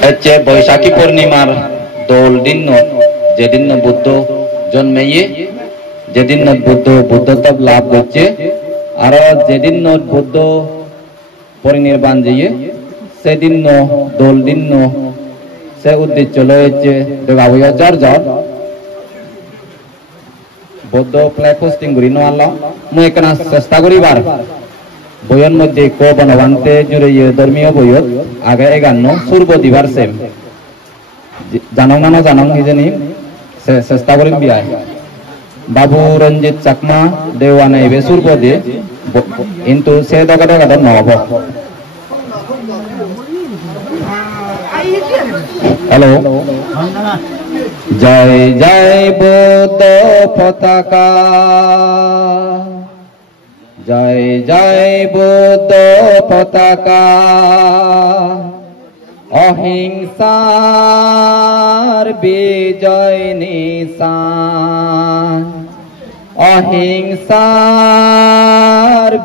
হচ্ছে বৈশাখী পূর্ণিমার দোল দিন যেদিন বুদ্ধ জন্মেয়ে যেদিন বুদ্ধত্ব লাভ করছে আর যেদিন বুদ্ধ পরিনির্বাণ দিয়ে সেদিন দোল দিন সে উদ্দেশ্য রয়েছে দেবাবয়ার জন বৌদ্ধ প্লাই পোস্টিং করি নাল মুই এখানে চেষ্টা করিবার বইয়ের মধ্যে কো বনবান্তে জুড়ে ধর্মীয় বইয়ত আগে এগান্ন সূর্ব দিবার সেম জানং না জানং হিজেনি চেষ্টা করিম বিয়ায় বাবু রঞ্জিত চাকমা দেওয়ানে এবে সূর্ব দিয়ে কিন্তু সে দগা দগা নহব হ্যালো জয় জয় বৌদ্ধ পতাকা জয় জয় বৌদ্ধ পতাকা অহিংসার বিজয় নিশান অহিংসার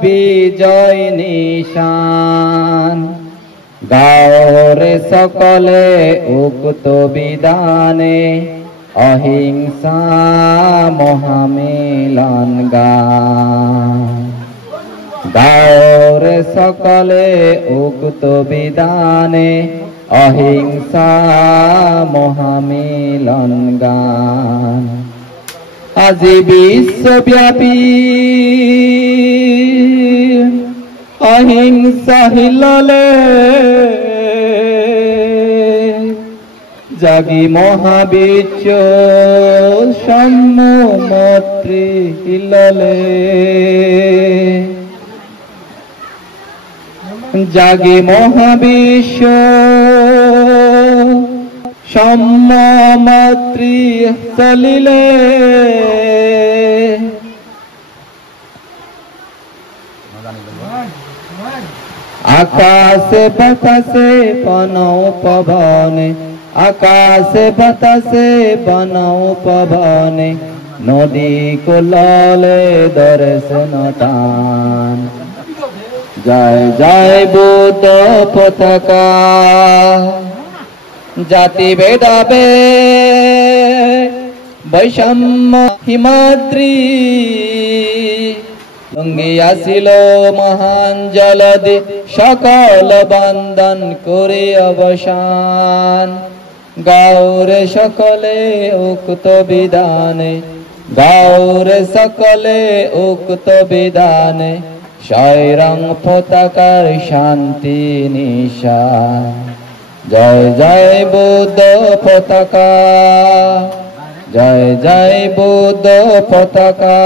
বিজয় নিশান গাওরে সকলে উক্ত বিধানে অহিংসা মহামিলন গান গাওরে সকলে উক্ত বিধানে অহিংসা মহামিলন গান আজি বিশ্বব্যাপী অহিংসা হিললে জাগি মহাবিশ্ব সম্মুমত্রী হিললে জাগি মহাবিশ্ব সম্মুমত্রী চলিলে আকাশে বাতাসে বনৌ পবনে আকাশে বাতাসে বনৌ পবনে নদী কুললে দর্শন দান জয় জয় বুদ্ধ পতাকা জাতি ভেদাবে বৈষম্য হিমাদ্রি লঙ্গি আসিল মহান জলদি সকল বন্দন করে অবসান গৌরে সকলে উক্ত বিধানে গৌরে সকলে উক্ত বিধানে স্বয়ং পতাকার শান্তি নিশান জয় জয় বুদ্ধ পতাকা জয় জয় বুদ্ধ পতাকা